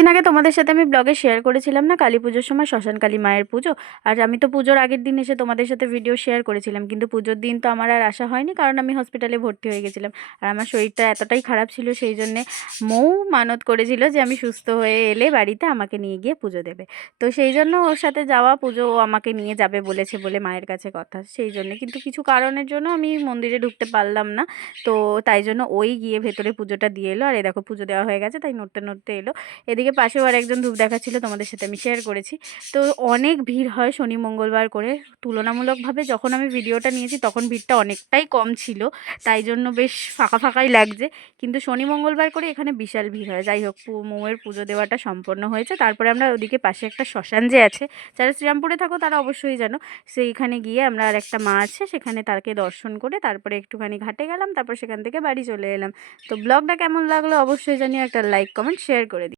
কিছুদিন আগে তোমাদের সাথে আমি ব্লগে শেয়ার করেছিলাম না কালী পুজোর সময় শ্মশানকালী মায়ের পুজো। আর আমি তো পুজোর আগের দিন এসে তোমাদের সাথে ভিডিও শেয়ার করেছিলাম, কিন্তু পুজোর দিন তো আমার আর আসা হয়নি, কারণ আমি হসপিটালে ভর্তি হয়ে গেছিলাম। আর আমার শরীরটা এতটাই খারাপ ছিল, সেই জন্যে মৌ মানত করেছিল যে আমি সুস্থ হয়ে এলে বাড়িতে আমাকে নিয়ে গিয়ে পুজো দেবে। তো সেই জন্য ওর সাথে যাওয়া, পুজো ও আমাকে নিয়ে যাবে বলেছে বলে মায়ের কাছে কথা, সেই জন্য। কিন্তু কিছু কারণের জন্য আমি মন্দিরে ঢুকতে পারলাম না। তো তাই জন্য ওই গিয়ে ভেতরে পুজোটা দিয়ে এলো। আর এই দেখো পুজো দেওয়া হয়ে গেছে, তাই নড়তে নড়তে এলো। এদিকে পাশেও আর একজন ধূপ দেখাচ্ছিল, তোমাদের সাথে আমি শেয়ার করেছি। তো অনেক ভিড় হয় শনি মঙ্গলবার করে। তুলনামূলকভাবে যখন আমি ভিডিওটা নিয়েছি তখন ভিড়টা অনেকটাই কম ছিল, তাই জন্য বেশ ফাঁকা ফাঁকাই লাগছে। কিন্তু শনি মঙ্গলবার করে এখানে বিশাল ভিড় হয়। যাই হোক, মৌয়ের পুজো দেওয়াটা সম্পন্ন হয়েছে। তারপরে আমরা ওদিকে পাশে একটা শ্মশান যে আছে, যারা শ্রীরামপুরে থাকো তারা অবশ্যই জানো, সেইখানে গিয়ে আমরা আর একটা মা আছে সেখানে, তাকে দর্শন করে তারপরে একটুখানি ঘাটে গেলাম, তারপর সেখান থেকে বাড়ি চলে এলাম। তো ব্লগটা কেমন লাগলো অবশ্যই জানিও, একটা লাইক কমেন্ট শেয়ার করে দিই।